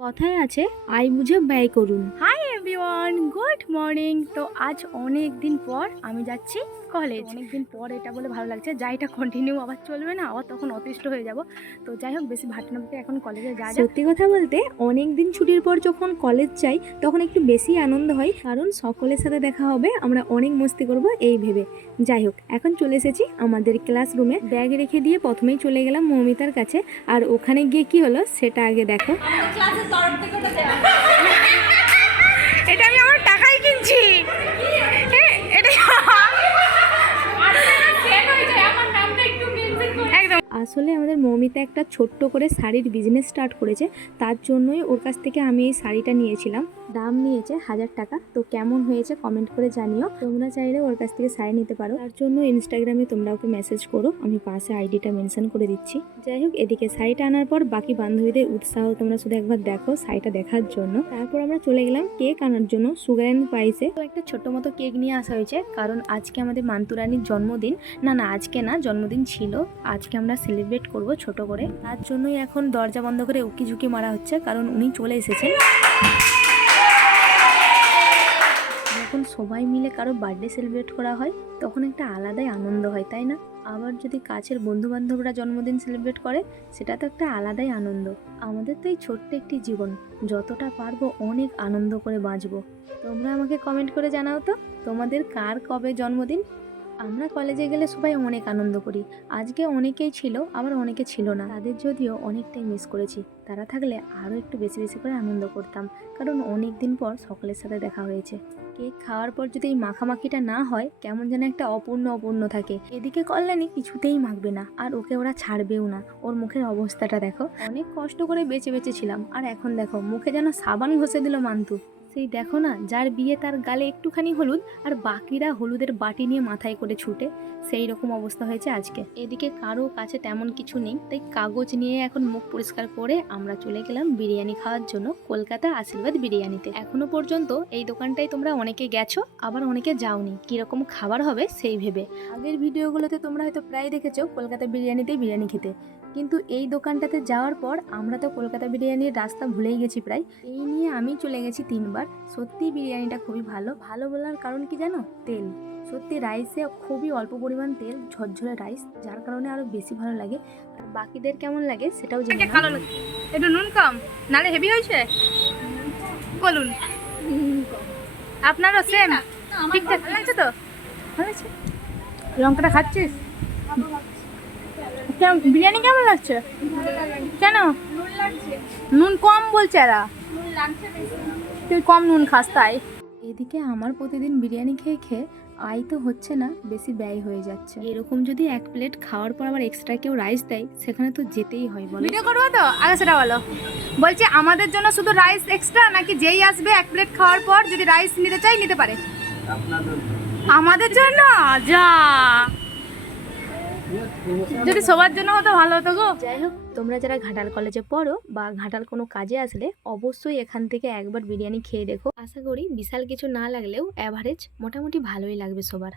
কথায় আছে আয় বুঝে ব্যয় করুন। হাই এভরিওয়ান গুড মর্নিং তো আজ অনেক দিন পর আমি যাচ্ছি কলেজ অনেক দিন পর এটা বলে ভালো লাগছে যা এটা কন্টিনিউ আবার চলবে না আবার তখন অতিষ্ঠ হয়ে যাব। তো যাই হোক বেশি ভাটনা ভাটে এখন কলেজে যা সত্যি কথা বলতে অনেক দিন ছুটির পর যখন কলেজ যাই তখন একটু বেশি আনন্দ হয় কারণ সকলের সাথে দেখা হবে আমরা অনেক মস্তি করব এই ভেবে। যাই হোক এখন চলে এসেছি আমাদের ক্লাসরুমে ব্যাগ রেখে দিয়ে প্রথমেই চলে গেলাম মৌমিতার কাছে আর ওখানে গিয়ে কি হলো সেটা আগে দেখো। এটা আমি আমার টাকাই কিনছি। আসলে আমাদের মৌমিতা একটা ছোট্ট করে শাড়ির বিজনেস স্টার্ট করেছে, তার জন্যই ওর কাছ থেকে আমি এই শাড়িটা নিয়েছিলাম। দাম নিয়েছে হাজার টাকা। তো কেমন হয়েছে কমেন্ট করে জানিও। তোমরা চাইলে ওর কাছ থেকে শাড়ি নিতে পারো। তার জন্য ইনস্টাগ্রামে তোমরা ওকে মেসেজ করো। আমি পাশে আইডিটা মেনশন করে দিচ্ছি। যাই হোক, এদিকে শাড়িটা আনার পর বাকি বান্ধবীদের উৎসাহ তোমরা শুধু একবার দেখো শাড়িটা দেখার জন্য। তারপর আমরা চলে গেলাম কেক আনার জন্য সুগার অ্যান্ড স্পাইসে তো একটা ছোট মতো কেক নিয়ে আসা হয়েছে, কারণ আজকে আমাদের মান্তুরানির জন্মদিন। না না, আজকে না, জন্মদিন ছিল। আজকে আমরা সেলিব্রেট করব ছোট করে। তার জন্যই এখন দরজা বন্ধ করে উকি ঝুঁকি মারা হচ্ছে, কারণ উনি চলে এসেছেন। যখন সবাই মিলে কারও বার্থডে সেলিব্রেট করা হয়, তখন একটা আলাদাই আনন্দ হয়, তাই না? আবার যদি কাছের বন্ধু বান্ধবরা জন্মদিন সেলিব্রেট করে, সেটা তো একটা আলাদাই আনন্দ। আমাদের তো এই ছোট্ট একটি জীবন, যতটা পারব অনেক আনন্দ করে বাঁচবো। তোমরা আমাকে কমেন্ট করে জানাও তো, তোমাদের কার কবে জন্মদিন? আমরা কলেজে গেলে সবাই অনেক আনন্দ করি। আজকে অনেকেই ছিল, আবার অনেকে ছিল না। তাদের যদিও অনেকটাই মিস করেছি। তারা থাকলে আরও একটু বেশি বেশি করে আনন্দ করতাম। কারণ অনেক দিন পর সকলের সাথে দেখা হয়েছে। কেক খাওয়ার পর যদি এই মাখামাখিটা না হয়, কেমন যেন একটা অপূর্ণ অপূর্ণ থাকে। এদিকে কল্যাণী কিছুতেই মাখবে না, আর ওকে ওরা ছাড়বেও না। ওর মুখের অবস্থাটা দেখো। অনেক কষ্ট করে বেঁচে বেঁচে ছিলাম। আর এখন দেখো, মুখে যেন সাবান ঘষে দিল মান্তু। সেই দেখো না, যার বিয়ে তার গালে একটুখানি হলুদ আর বাকিরা হলুদের বাটি নিয়ে মাথায় করে ছুটে সেই রকম অবস্থা হয়েছে আজকে। এদিকে কারও কাছে তেমন কিছু নেই, তাই কাগজ নিয়ে এখন মুখ পরিষ্কার করে আমরা চলে গেলাম বিরিয়ানি খাওয়ার জন্য কলকাতা আশীর্বাদ বিরিয়ানিতে। এখনও পর্যন্ত এই দোকানটায় তোমরা অনেকে গেছো, আবার অনেকে যাওনি। কীরকম খাবার হবে সেই ভেবে। আগের ভিডিওগুলোতে তোমরা হয়তো প্রায় দেখেছ কলকাতা বিরিয়ানিতেই বিরিয়ানি খেতে। কিন্তু এই দোকানটাতে যাওয়ার পর আমরা তো কলকাতা বিরিয়ানির রাস্তা ভুলেই গেছি প্রায়। এই নিয়ে আমি চলে গেছি তিনবার। সত্যি বিরিয়ানিটা খুবই ভালো। ভালো বলার কারণ কি জানো? তেল। সত্যি রাইসে খুবই অল্প পরিমাণ তেল ঝরঝরে রাইস যার কারণে আরও বেশি ভালো লাগে। আর বাকিদের কেমন লাগে সেটাও জেনে। কালো লাগে একটু নুন কম নালে হেভি হয়েছে? বলুন। আপনারও সেম ঠিকঠাক লাগছে তো? ভালো আছে। লঙ্কাটা খাচ্ছিস? কেমন বিরিয়ানি কেমন লাগছে? কেন? নুন কম বলছে এরা। তুই কম নুন খাস তাই। এদিকে আমার প্রতিদিন বিরিয়ানি খেয়ে খেয়ে আয় তো হচ্ছে না বেশি ব্যয় হয়ে যাচ্ছে। এরকম যদি এক প্লেট খাওয়ার পর আবার এক্সট্রা কেউ রাইস দেয় সেখানে তো যেতেই হয় বলো। ভিডিও করব তো? আগে সেটা বলো। বলছি আমাদের জন্য শুধু রাইস এক্সট্রা নাকি যেই আসবে এক প্লেট খাওয়ার পর যদি রাইস নিতে চাই নিতে পারে? আমাদের জন্য? যা। যদি সবার জন্য হতো ভালো হতো গো। যাই হোক, তোমরা যারা ঘাটাল কলেজে পড়ো বা ঘাটাল কোনো কাজে আসলে অবশ্যই এখান থেকে একবার বিরিয়ানি খেয়ে দেখো। আশা করি বিশাল কিছু না লাগলেও অ্যাভারেজ মোটামুটি ভালোই লাগবে সবার।